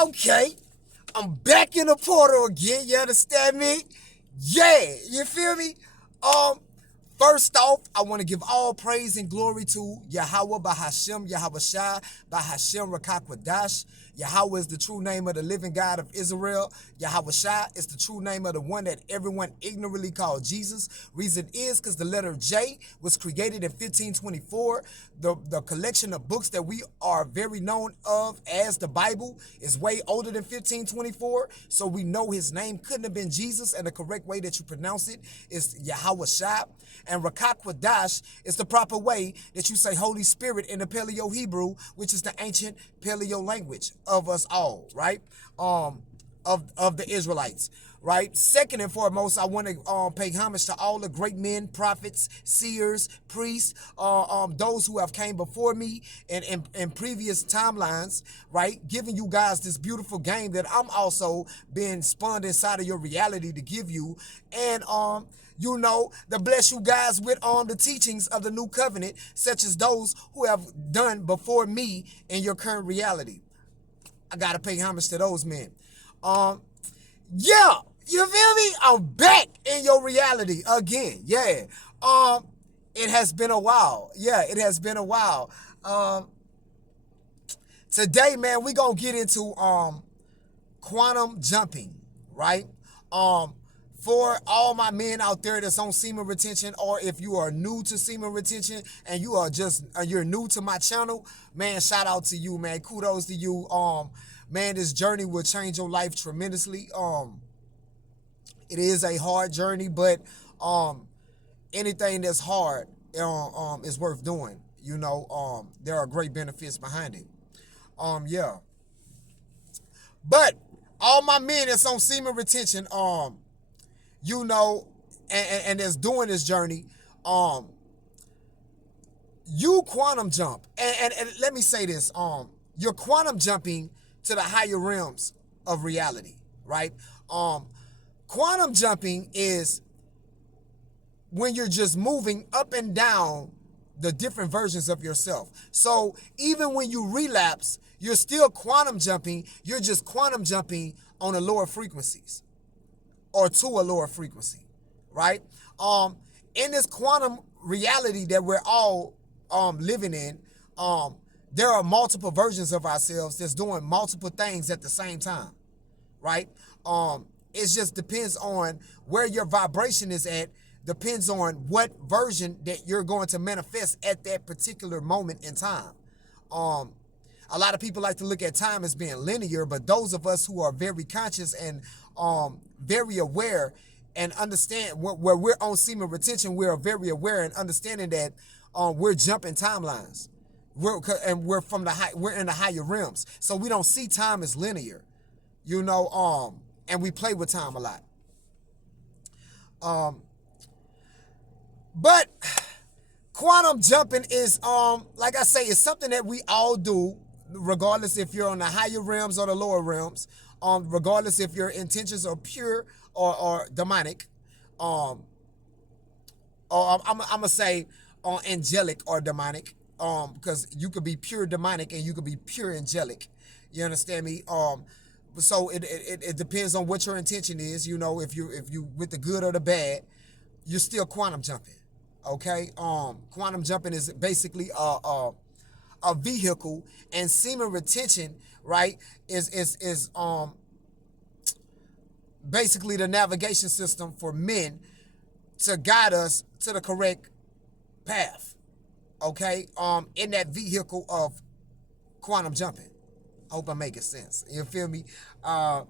Okay, I'm back in the portal again. You understand me? Yeah, you feel me? Um, First off, I want to give all praise and glory to Yahweh Bahashem, Yahawashi, Bahashem Rakakwadash. Yahweh is the true name of the living God of Israel. Yahawashi is the true name of the one that everyone ignorantly called Jesus. Reason is because the letter J was created in 1524. The collection of books that we are very known of as the Bible is way older than 1524. So we know his name couldn't have been Jesus, and the correct way that you pronounce it is Yahawashi. And Rakakwadash is the proper way that you say Holy Spirit in the Paleo Hebrew, which is the ancient Paleo language of us all, right? Of the Israelites, right? Second and foremost, I want to pay homage to all the great men, prophets, seers, priests, those who have came before me in previous timelines, right? Giving you guys this beautiful game that I'm also being spun inside of your reality to give you, and you know, to bless you guys with the teachings of the new covenant, such as those who have done before me in your current reality. I gotta pay homage to those men. Yeah, you feel me? I'm back in your reality again. Yeah. It has been a while. Yeah, it has been a while. Today, man, we gonna get into quantum jumping, right? For all my men out there that's on semen retention, or if you are new to semen retention and you are just you're new to my channel, man, shout out to you, man. Kudos to you. Man, this journey will change your life tremendously. It is a hard journey, but anything that's hard is worth doing. You know, there are great benefits behind it. Yeah. But all my men that's on semen retention, you know, and that's doing this journey, you quantum jump. And let me say this, you're quantum jumping to the higher realms of reality, right? Quantum jumping is when you're just moving up and down the different versions of yourself. So even when you relapse, you're still quantum jumping. You're just quantum jumping on the lower frequencies or to a lower frequency, right? In this quantum reality that we're all living in, there are multiple versions of ourselves that's doing multiple things at the same time, right? It just depends on where your vibration is at, depends on what version that you're going to manifest at that particular moment in time. A lot of people like to look at time as being linear, but those of us who are very conscious and very aware and understand where we're on semen retention, we're very aware and understanding that we're jumping timelines. We're from we're in the higher realms, so we don't see time as linear, you know. And we play with time a lot. But quantum jumping is like I say, it's something that we all do, regardless if you're on the higher realms or the lower realms, regardless if your intentions are pure or demonic, or I'm gonna say angelic or demonic, because you could be pure demonic and you could be pure angelic. You understand me? So it depends on what your intention is. You know, if you with the good or the bad, you're still quantum jumping. Okay. Quantum jumping is basically a vehicle, and semen retention, right, is basically the navigation system for men to guide us to the correct path. Okay. In that vehicle of quantum jumping. I hope I'm making sense. You feel me? But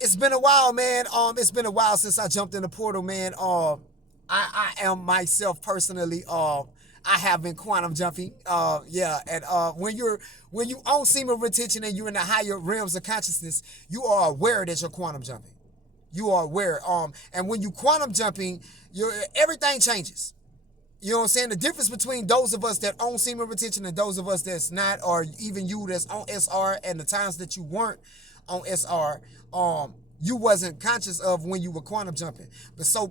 it's been a while, man. It's been a while since I jumped in the portal, man. I am myself personally. I have been quantum jumping. Yeah, and when you own semen retention and you're in the higher realms of consciousness, you are aware that you're quantum jumping. You are aware. And when you quantum jumping, everything changes. You know what I'm saying? The difference between those of us that own semen retention and those of us that's not, or even you that's on SR, and the times that you weren't on SR, you wasn't conscious of when you were quantum jumping.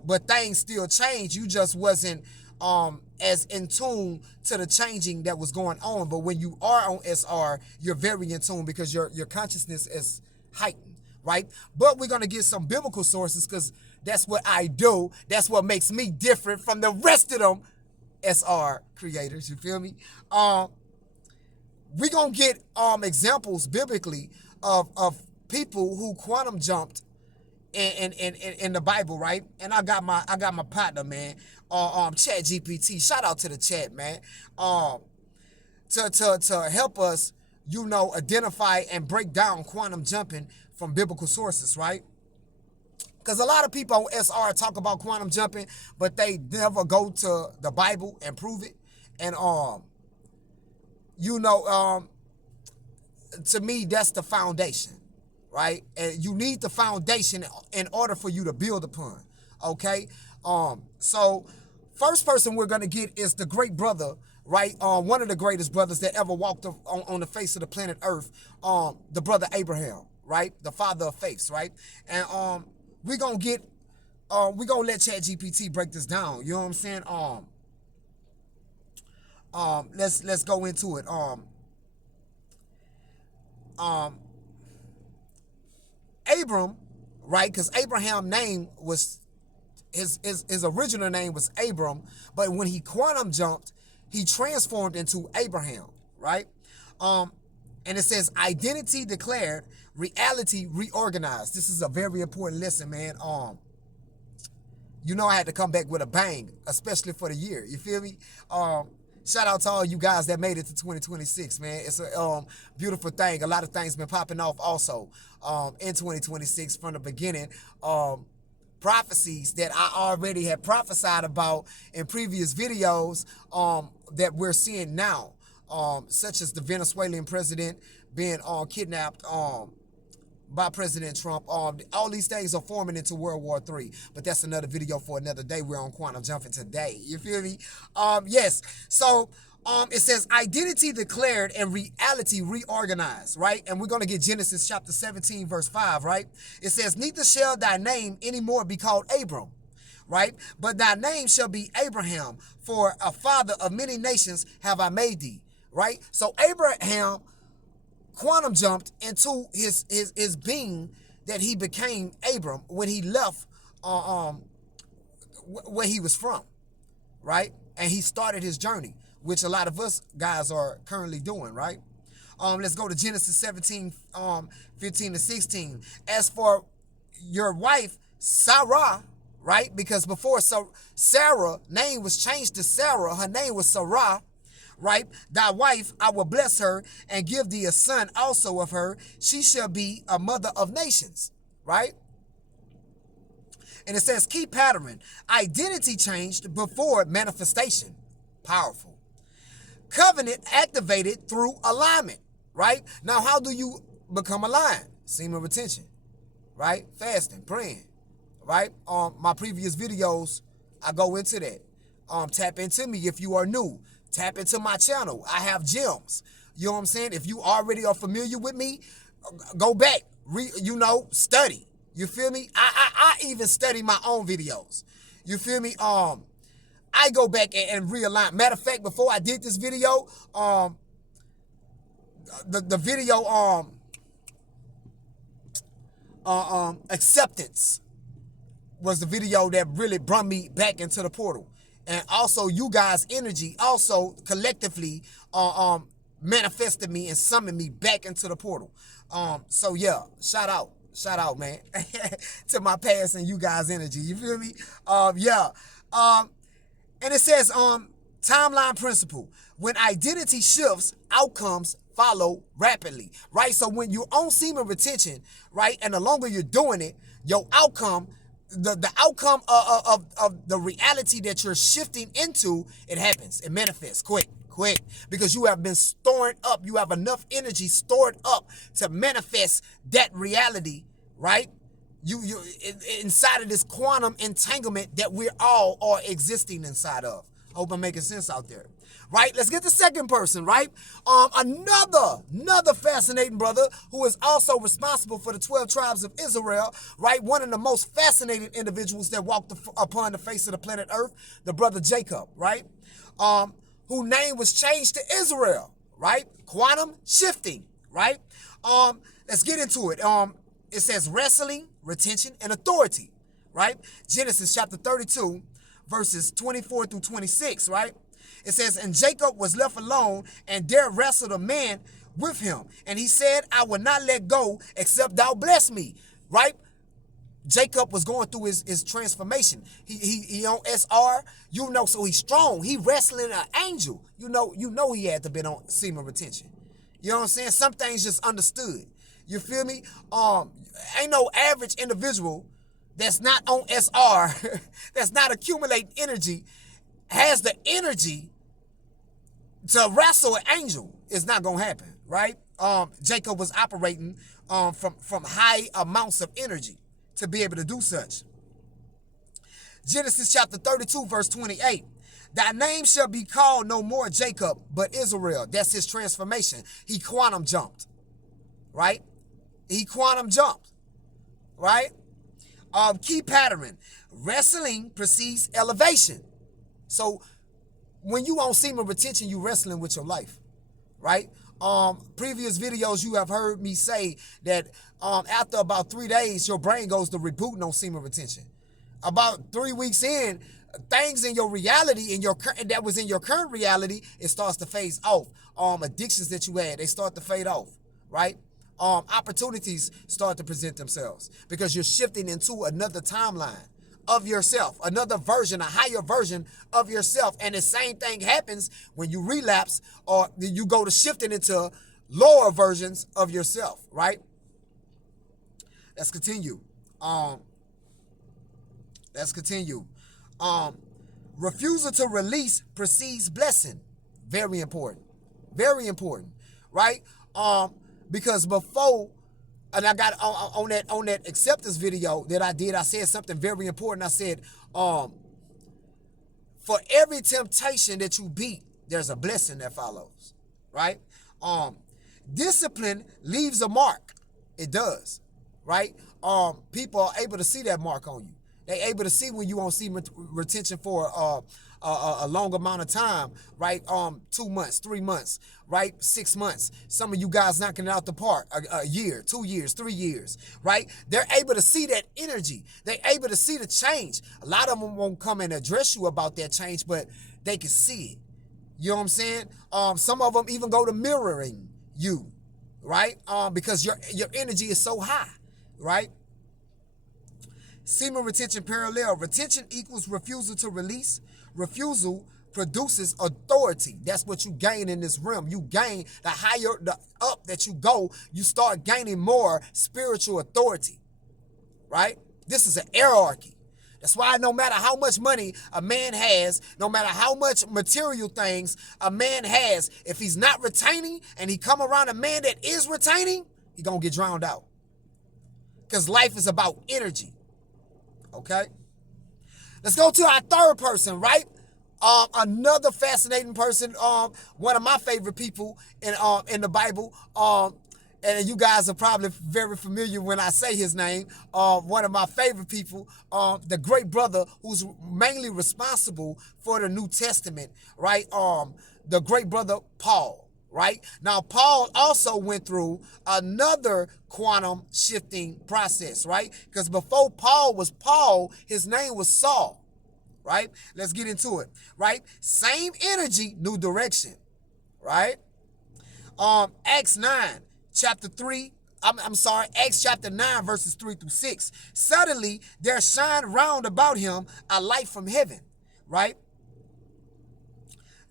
But things still change. You just wasn't as in tune to the changing that was going on. But when you are on SR, you're very in tune because your consciousness is heightened, right? But we're gonna get some biblical sources because that's what I do. That's what makes me different from the rest of them SR creators. You feel me? We're gonna get examples biblically of people who quantum jumped in the Bible, right? And I got my partner, man, Chat GPT. Shout out to the chat, man. To help us, identify and break down quantum jumping from biblical sources, right? Because a lot of people on SR talk about quantum jumping, but they never go to the Bible and prove it. And to me, that's the foundation, right? And you need the foundation in order for you to build upon, okay? So first person we're going to get is the great brother, right? One of the greatest brothers that ever walked on the face of the planet Earth, the brother Abraham, right? The father of faiths, right? And we're going to let ChatGPT break this down. You know what I'm saying? Let's go into it. Abram, right? Because Abraham's name was his original name was Abram, but when he quantum jumped, he transformed into Abraham, right? And it says identity declared, reality reorganized. This is a very important lesson, man. I had to come back with a bang, especially for the year. You feel me? Shout out to all you guys that made it to 2026, man. It's a beautiful thing. A lot of things been popping off also in 2026 from the beginning. Prophecies that I already had prophesied about in previous videos that we're seeing now, such as the Venezuelan president being kidnapped by President Trump. All these things are forming into World War III, but that's another video for another day. We're on quantum jumping today. You feel me? Yes. So it says identity declared and reality reorganized, right? And we're going to get Genesis chapter 17, verse 5, right? It says, neither shall thy name anymore be called Abram, right? But thy name shall be Abraham, for a father of many nations have I made thee, right? So Abraham quantum jumped into his being that he became Abram when he left where he was from, right? And he started his journey, which a lot of us guys are currently doing, right? Let's go to Genesis 17, 15 to 16. As for your wife, Sarah, right? Because before Sarah, name was changed to Sarah. Her name was Sarah, right? Thy wife, I will bless her and give thee a son also of her. She shall be a mother of nations, right? And it says, key pattern, identity changed before manifestation. Powerful. Covenant activated through alignment, right? Now, how do you become aligned? Semen retention, right? Fasting, praying, right? My previous videos, I go into that. Tap into me if you are new. Tap into my channel. I have gems. You know what I'm saying? If you already are familiar with me, go back, study. You feel me? I even study my own videos. You feel me? I go back and realign. Matter of fact, before I did this video, the video acceptance was the video that really brought me back into the portal. And also you guys' energy also collectively manifested me and summoned me back into the portal. So yeah, shout out, man, to my past and you guys' energy. You feel me? And it says timeline principle. When identity shifts, outcomes follow rapidly, right? So when you're on semen retention, right, and the longer you're doing it, your outcome, the outcome of the reality that you're shifting into, it happens. It manifests quick, because you have been storing up. You have enough energy stored up to manifest that reality, right? You inside of this quantum entanglement that we all are existing inside of. Hope I'm making sense out there. Right? Let's get the second person, right? Another fascinating brother who is also responsible for the 12 tribes of Israel, right? One of the most fascinating individuals that walked upon the face of the planet Earth, the brother Jacob, right? Whose name was changed to Israel, right? Quantum shifting, right? Let's get into it. It says wrestling, retention, and authority, right? Genesis chapter 32, verses 24 through 26, right? It says, and Jacob was left alone, and there wrestled a man with him. And he said, I will not let go except thou bless me, right? Jacob was going through his transformation. He on SR, so he's strong. He wrestling an angel. You know he had to be on semen retention. You know what I'm saying? Some things just understood. You feel me? Ain't no average individual that's not on SR, that's not accumulating energy, has the energy to wrestle an angel. It's not gonna happen, right? Jacob was operating from high amounts of energy to be able to do such. Genesis chapter 32, verse 28. Thy name shall be called no more Jacob, but Israel. That's his transformation. He quantum jumped, right? He quantum jumped, right? Key pattern. Wrestling precedes elevation. So when you on semen retention, you wrestling with your life, right? Previous videos you have heard me say that after about 3 days, your brain goes to rebooting on semen retention. About 3 weeks in, things in your reality, that was in your current reality, it starts to phase off. Addictions that you had, they start to fade off, right? Opportunities start to present themselves because you're shifting into another timeline of yourself, another version, a higher version of yourself. And the same thing happens when you relapse or you go to shifting into lower versions of yourself, right? Let's continue. Refusal to release precedes blessing. Very important. Very important, right? Because before, and I got on that acceptance video that I did, I said something very important. I said, for every temptation that you beat, there's a blessing that follows, right? Discipline leaves a mark. It does, right? People are able to see that mark on you. They're able to see when you won't see retention for a long amount of time, right? 2 months, 3 months, right? 6 months. Some of you guys knocking it out the park, a year, 2 years, 3 years, right? They're able to see that energy. They're able to see the change. A lot of them won't come and address you about that change, but they can see it. You know what I'm saying? Some of them even go to mirroring you, right? Because your energy is so high, right? Semen retention parallel. Retention equals refusal to release. Refusal produces authority. That's what you gain in this realm. You gain the higher, the up that you go, you start gaining more spiritual authority, right? This is an hierarchy. That's why no matter how much money a man has, no matter how much material things a man has, if he's not retaining and he come around a man that is retaining, he gonna get drowned out. Because life is about energy. Okay, let's go to our third person, right? Another fascinating person, one of my favorite people in the Bible, and you guys are probably very familiar when I say his name. One of my favorite people, the great brother who's mainly responsible for the New Testament, right? The great brother Paul. Right? Now, Paul also went through another quantum shifting process, right? Because before Paul was Paul, his name was Saul, right? Let's get into it, right? Same energy, new direction, right? Acts 9, chapter 3, Acts chapter 9, verses 3 through 6. Suddenly, there shined round about him a light from heaven, right?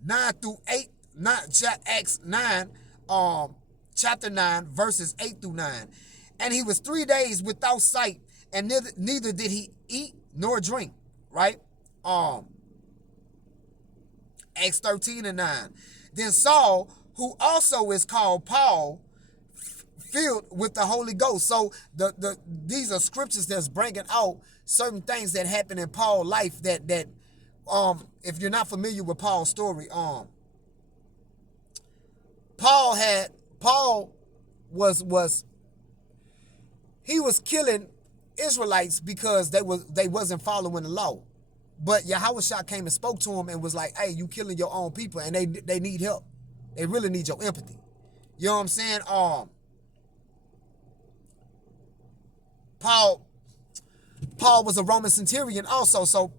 9 through 8. Acts 9, chapter 9, verses 8 through 9. And he was 3 days without sight, and neither did he eat nor drink, right? Acts 13 and 9. Then Saul, who also is called Paul, filled with the Holy Ghost. So these are scriptures that's bringing out certain things that happened in Paul's life that if you're not familiar with Paul's story, Paul was he was killing Israelites because they wasn't following the law. But yahawashi came and spoke to him and was like, hey, you killing your own people and they need help. They really need your empathy. You know what I'm saying? Paul was a Roman centurion also, so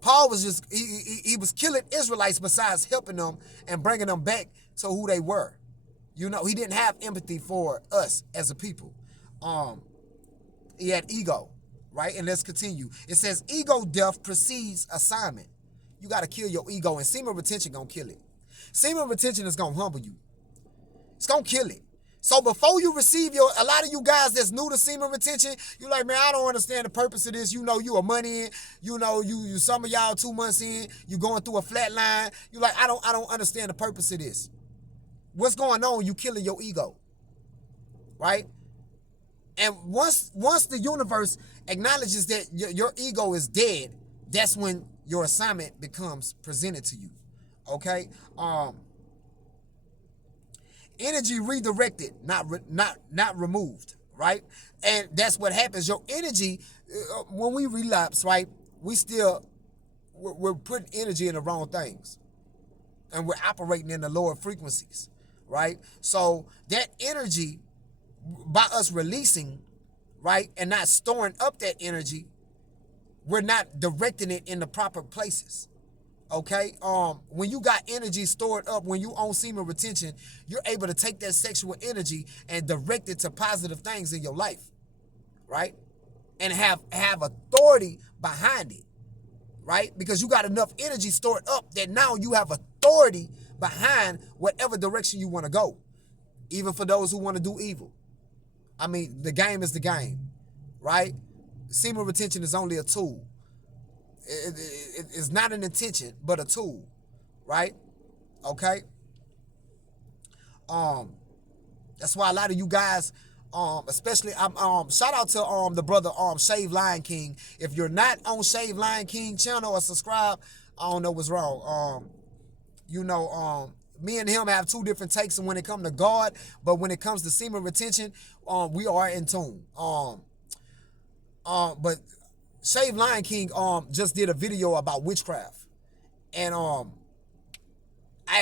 Paul was just he was killing Israelites besides helping them and bringing them back to who they were. You know, he didn't have empathy for us as a people. He had ego, right? And let's continue. It says ego death precedes assignment. You got to kill your ego, and semen retention gonna kill it. Semen retention is gonna humble you. It's gonna kill it. So before you receive a lot of you guys that's new to semen retention, you like, man, I don't understand the purpose of this. You know, you a money in. You know, you some of y'all 2 months in. You going through a flat line. You like, I don't understand the purpose of this. What's going on? You killing your ego, right? And once the universe acknowledges that your ego is dead, that's when your assignment becomes presented to you. Okay. Energy redirected, not removed, right? And that's what happens. Your energy, when we relapse, right, we're putting energy in the wrong things, and we're operating in the lower frequencies, right? So that energy, by us releasing, right, and not storing up that energy, we're not directing it in the proper places. Okay, when you got energy stored up, when you own semen retention, you're able to take that sexual energy and direct it to positive things in your life, right? And have authority behind it, right? Because you got enough energy stored up that now you have authority behind whatever direction you want to go, even for those who want to do evil. I mean, the game is the game, right? Semen retention is only a tool. It's not an intention, but a tool, right? Okay. That's why a lot of you guys, especially shout out to the brother Shave Lion King. If you're not on Shave Lion King channel or subscribe, I don't know what's wrong. You know, me and him have 2 different takes when it comes to God, but when it comes to semen retention, we are in tune. But Shave Lion King just did a video about witchcraft, and I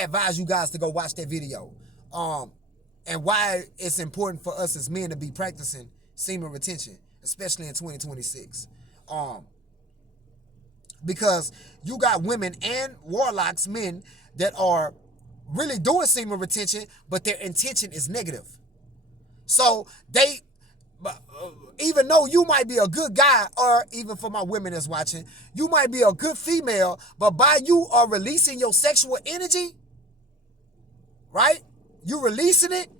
advise you guys to go watch that video, and why it's important for us as men to be practicing semen retention, especially in 2026, because you got women and warlocks, men that are really doing semen retention, but their intention is negative. So they, even though you might be a good guy, or even for my women that's watching, you might be a good female, but by you are releasing your sexual energy, right? You releasing it,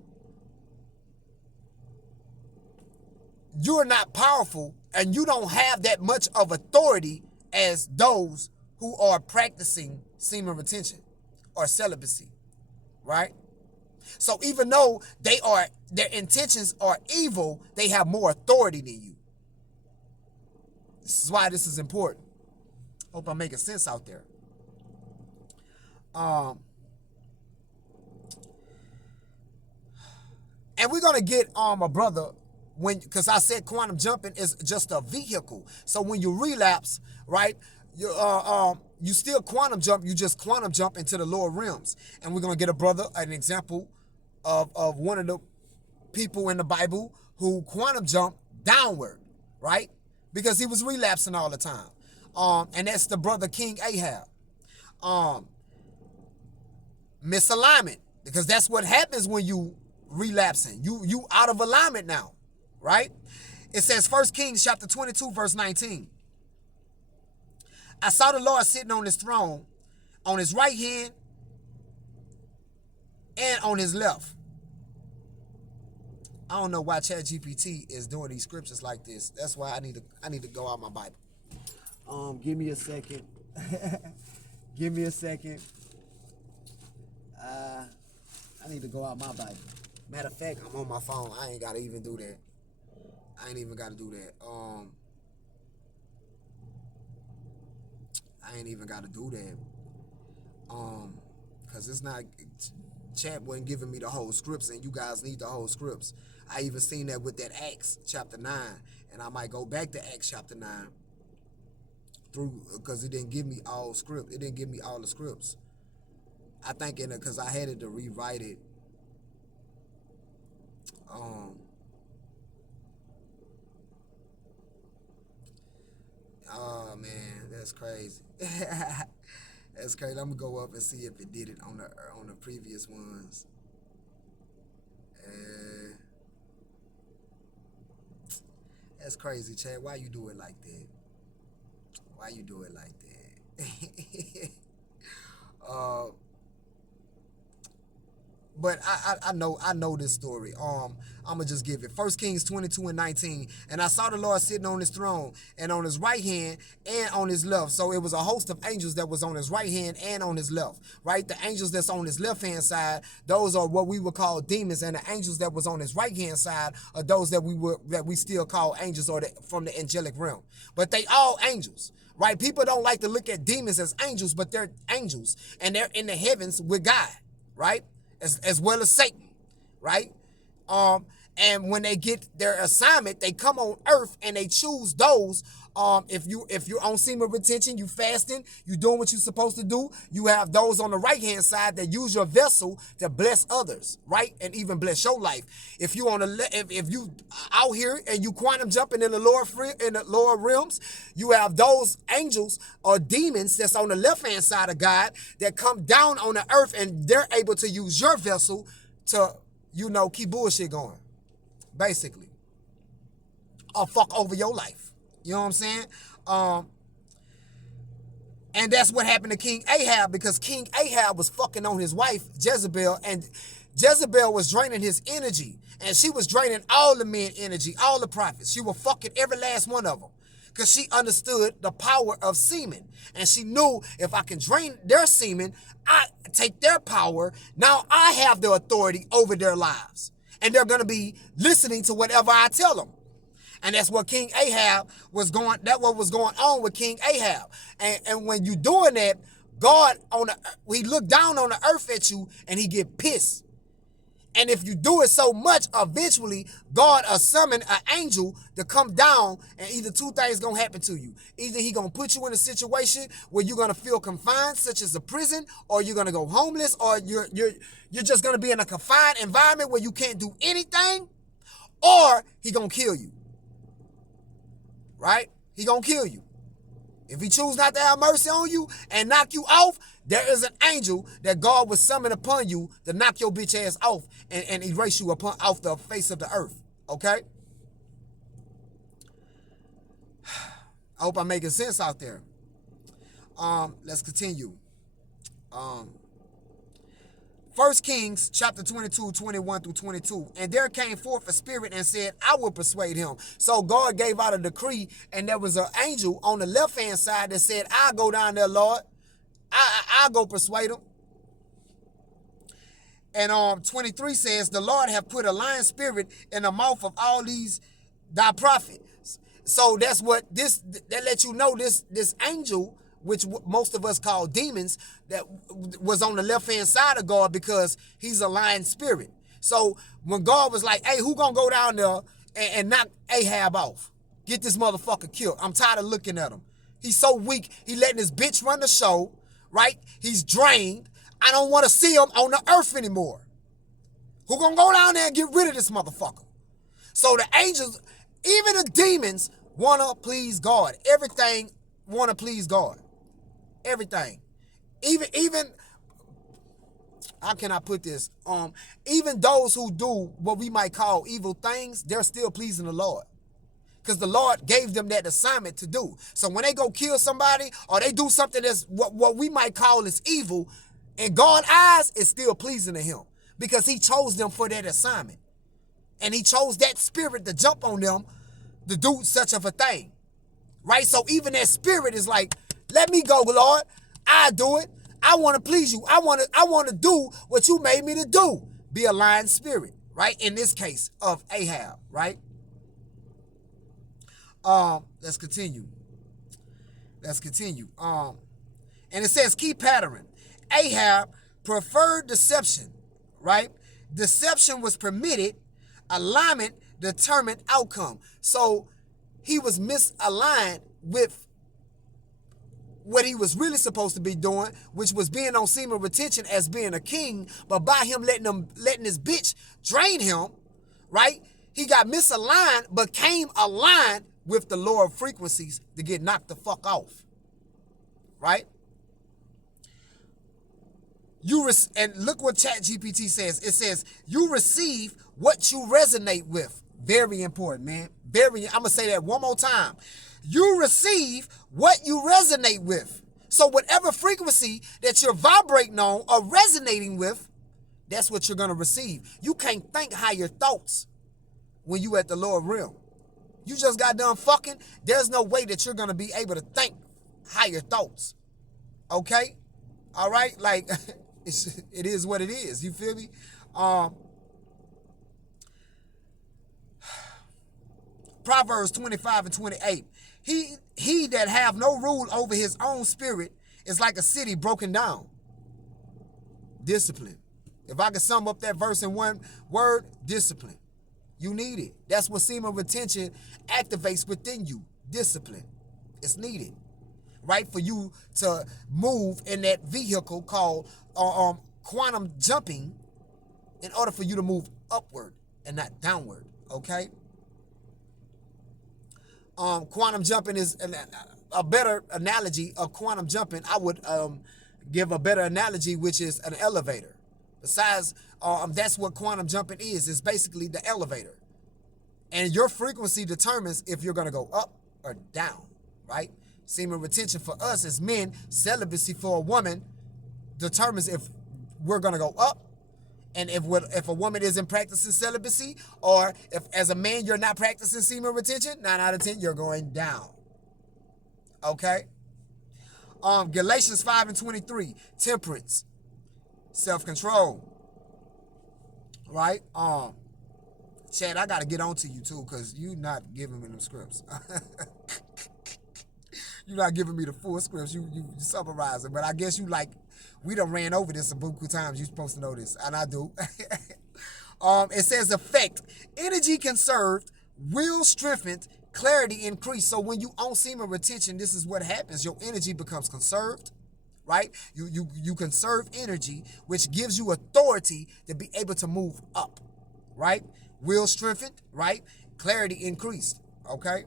you're not powerful, and you don't have that much of authority as those who are practicing semen retention or celibacy, right? So even though their intentions are evil, they have more authority than you. This is why this is important. Hope I'm making sense out there. And we're gonna get a brother, because I said quantum jumping is just a vehicle. So when you relapse, right, you still quantum jump, you just quantum jump into the lower realms. And we're gonna get a brother, an example of one of the people in the Bible who quantum jumped downward, right? Because he was relapsing all the time. And that's the brother King Ahab. Misalignment, because that's what happens when you relapsing. You out of alignment now, right? It says 1 Kings chapter 22, verse 19. I saw the Lord sitting on his throne, on his right hand and on his left. I don't know why ChatGPT is doing these scriptures like this. That's why I need to go out my Bible. Give me a second. Give me a second. I need to go out my Bible. Matter of fact, I'm on my phone. I ain't gotta even do that. I ain't even gotta do that. I ain't even got to do that. Cause it's not. Chat wasn't giving me the whole scripts, and you guys need the whole scripts. I even seen that with that Acts chapter 9, and I might go back to Acts chapter 9 through because it didn't give me all script. It didn't give me all the scripts. I think in it because I had it to rewrite it. Oh man, that's crazy. That's crazy. I'm gonna go up and see if it did it on the previous ones. That's crazy, Chad. Why you do it like that? Why you do it like that? uh, But I know this story. I'ma just give it. 1 Kings 22:19. And I saw the Lord sitting on his throne, and on his right hand and on his left. So it was a host of angels that was on his right hand and on his left. Right? The angels that's on his left hand side, those are what we would call demons, and the angels that was on his right hand side are those that we still call angels or from the angelic realm. But they all angels. Right? People don't like to look at demons as angels, but they're angels, and they're in the heavens with God. Right? As well as Satan, right? And when they get their assignment, they come on earth and they choose those. If you're on semen retention, you fasting, you doing what you're supposed to do. You have those on the right hand side that use your vessel to bless others, right, and even bless your life. If you on the if you out here and you quantum jumping in the lower realms, you have those angels or demons that's on the left hand side of God that come down on the earth, and they're able to use your vessel to keep bullshit going, basically, or fuck over your life. You know what I'm saying? And that's what happened to King Ahab, because King Ahab was fucking on his wife, Jezebel, and Jezebel was draining his energy, and she was draining all the men energy, all the prophets. She was fucking every last one of them, because she understood the power of semen, and she knew if I can drain their semen, I take their power. Now I have the authority over their lives, and they're going to be listening to whatever I tell them. And that's what King Ahab was going. That's what was going on with King Ahab. And when you doing that, God he look down on the earth at you and he get pissed. And if you do it so much, eventually God will summon an angel to come down, and either two things gonna happen to you. Either he gonna put you in a situation where you're gonna feel confined, such as a prison, or you're gonna go homeless, or you're just gonna be in a confined environment where you can't do anything, or he gonna kill you. Right? He gonna kill you. If he choose not to have mercy on you and knock you off, there is an angel that God will summon upon you to knock your bitch ass off and erase you off the face of the earth. Okay? I hope I'm making sense out there. Let's continue. 1 Kings chapter 22, 21 through 22. And there came forth a spirit and said, I will persuade him. So God gave out a decree, and there was an angel on the left-hand side that said, I'll go down there, Lord. I'll go persuade him. And 23 says, the Lord have put a lion spirit in the mouth of all these thy prophets. So that's what that lets you know this angel, which most of us call demons, that was on the left-hand side of God, because he's a lion spirit. So when God was like, hey, who gonna go down there and knock Ahab off? Get this motherfucker killed. I'm tired of looking at him. He's so weak. He letting his bitch run the show, right? He's drained. I don't want to see him on the earth anymore. Who gonna go down there and get rid of this motherfucker? So the angels, even the demons, wanna please God. Everything wanna please God. Everything. Even how can I put this? Even those who do what we might call evil things, they're still pleasing the Lord, because the Lord gave them that assignment to do. So when they go kill somebody, or they do something that's what we might call is evil, in God's eyes, it's still pleasing to him, because he chose them for that assignment, and he chose that spirit to jump on them to do such of a thing, right? So even that spirit is like, let me go, Lord. I do it. I want to please you. I want to do what you made me to do. Be a lion spirit, right? In this case of Ahab, right? Let's continue. And it says key pattern. Ahab preferred deception, right? Deception was permitted. Alignment determined outcome. So he was misaligned with what he was really supposed to be doing, which was being on semen retention as being a king. But by him letting his bitch drain him, right? He got misaligned, but came aligned with the lower frequencies to get knocked the fuck off, right? And look what ChatGPT says. It says you receive what you resonate with. Very important, man. I'm gonna say that one more time. You receive what you resonate with. So whatever frequency that you're vibrating on or resonating with, that's what you're gonna receive. You can't think higher thoughts when you at the lower realm. You just got done fucking. There's no way that you're gonna be able to think higher thoughts. Okay? All right? Like, it is what it is. You feel me? Proverbs 25:28. He that have no rule over his own spirit is like a city broken down. Discipline. If I could sum up that verse in one word, discipline. You need it. That's what semen retention activates within you. Discipline. It's needed, right? For you to move in that vehicle called quantum jumping in order for you to move upward and not downward, okay? Quantum jumping is a better analogy of quantum jumping. I would give a better analogy, which is an elevator. Besides, that's what quantum jumping is. It's basically the elevator. And your frequency determines if you're going to go up or down, right? Semen retention for us as men, celibacy for a woman determines if we're going to go up. And if a woman isn't practicing celibacy, or if as a man you're not practicing semen retention, 9 out of 10, you're going down. Okay? Galatians 5:23, temperance, self-control. Right? Chad, I got to get on to you too, because you're not giving me them scripts. You're not giving me the full scripts. You summarizing, but I guess you like, we done ran over this a buku times. You're supposed to know this, and I do. It says effect, energy conserved, will strengthened, clarity increased. So when you own semen retention, this is what happens. Your energy becomes conserved, right? You conserve energy, which gives you authority to be able to move up, right? Will strengthened, right? Clarity increased, okay?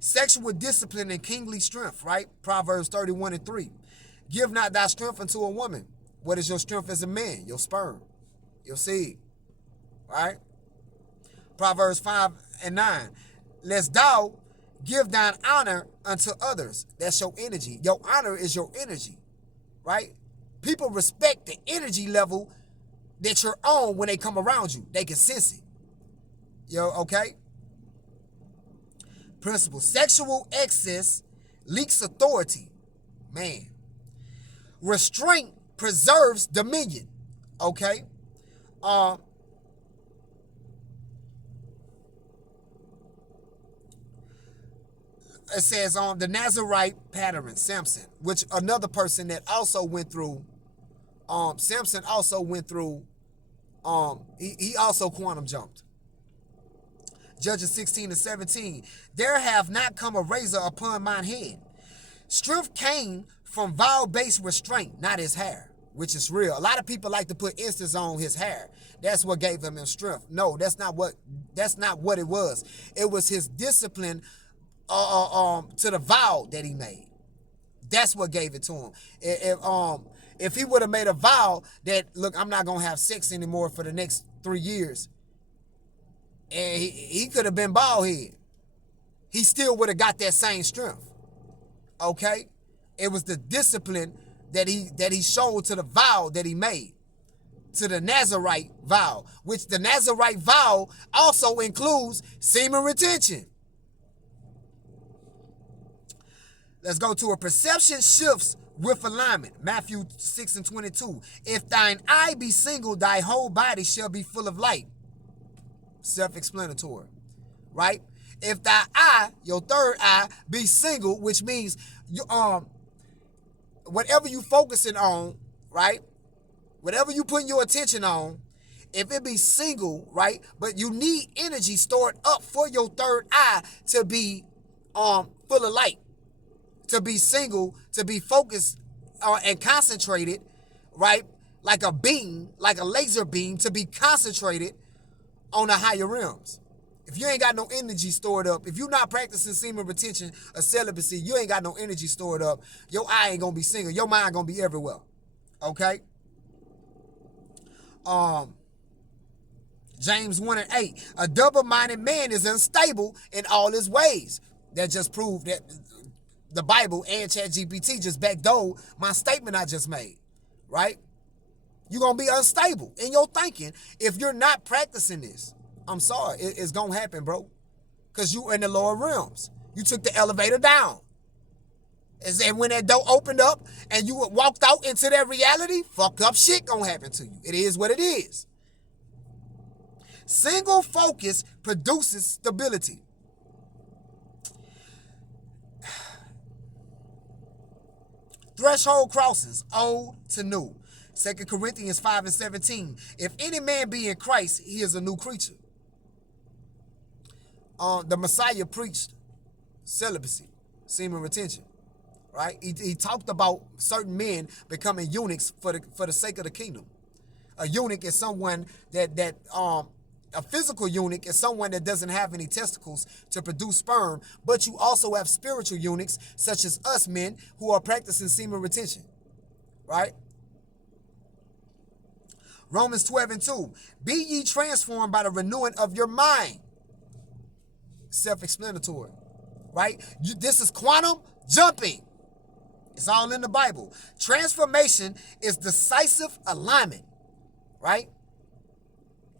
Sexual discipline and kingly strength, right? Proverbs 31:3. Give not thy strength unto a woman. What is your strength as a man? Your sperm, your seed, right? Proverbs 5:9. Lest thou give thine honor unto others. That's your energy. Your honor is your energy, right? People respect the energy level that you're on when they come around you. They can sense it. Okay? Principle. Sexual excess leaks authority. Man. Restraint preserves dominion. Okay? It says on the Nazarite pattern, Samson, which another person that also went through, Samson also went through, he also quantum jumped. Judges 16:17. There have not come a razor upon mine head. Strength came from vow-based restraint, not his hair, which is real. A lot of people like to put instance on his hair. That's what gave him strength. No, that's not what it was. It was his discipline to the vow that he made. That's what gave it to him. If he would have made a vow that, look, I'm not gonna have sex anymore for the next 3 years, and he could have been bald head, he still would have got that same strength. Okay? It was the discipline that he showed to the vow that he made, to the Nazarite vow, which the Nazarite vow also includes semen retention. Let's go to a perception shifts with alignment. Matthew 6:22. If thine eye be single, thy whole body shall be full of light. Self-explanatory, right? If thy eye, your third eye, be single, which means You whatever you focusing on, right? Whatever you putting your attention on, if it be single, right? But you need energy stored up for your third eye to be full of light, to be single, to be focused and concentrated, right? Like a beam, like a laser beam, to be concentrated on the higher realms. If you ain't got no energy stored up, if you're not practicing semen retention or celibacy, you ain't got no energy stored up, your eye ain't gonna be single, your mind gonna be everywhere. Okay? James 1 and 8. A double-minded man is unstable in all his ways. That just proved that the Bible and ChatGPT just backdoored my statement I just made. Right? You're going to be unstable in your thinking if you're not practicing this. I'm sorry. It's going to happen, bro. Because you in the lower realms. You took the elevator down. And when that door opened up and you walked out into that reality, fucked up shit going to happen to you. It is what it is. Single focus produces stability. Threshold crossings, old to new. 2 Corinthians 5 and 17. If any man be in Christ, he is a new creature. The Messiah preached celibacy, semen retention. Right? He talked about certain men becoming eunuchs for the sake of the kingdom. A eunuch is someone that a physical eunuch is someone that doesn't have any testicles to produce sperm, but you also have spiritual eunuchs, such as us men, who are practicing semen retention. Right? Romans 12 and 2. Be ye transformed by the renewing of your mind. Self-explanatory. Right? This is quantum jumping. It's all in the Bible. Transformation is decisive alignment. Right?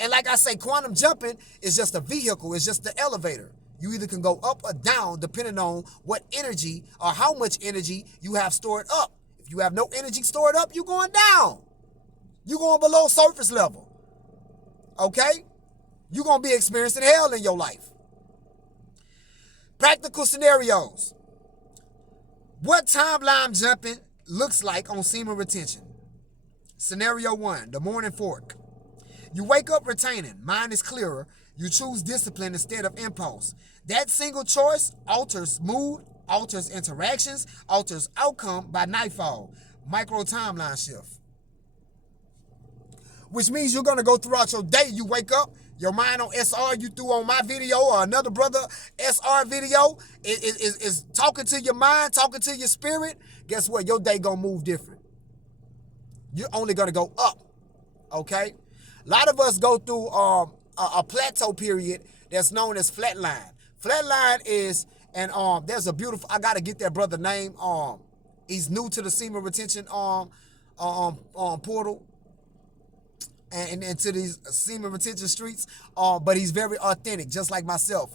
And like I say, quantum jumping is just a vehicle. It's just the elevator. You either can go up or down depending on what energy or how much energy you have stored up. If you have no energy stored up, you're going down. You're going below surface level. Okay? You're going to be experiencing hell in your life. Practical scenarios. What timeline jumping looks like on semen retention. Scenario 1, the morning fork. You wake up retaining, mind is clearer, you choose discipline instead of impulse. That single choice alters mood, alters interactions, alters outcome by nightfall. Micro timeline shift. Which means you're going to go throughout your day, you wake up, your mind on SR you threw on my video or another brother SR video is talking to your mind, talking to your spirit. Guess what? Your day going to move different. You're only going to go up. Okay? A lot of us go through a plateau period that's known as flatline. Flatline is, and there's a beautiful, I got to get that brother name. He's new to the semen retention portal and to these semen retention streets, but he's very authentic, just like myself.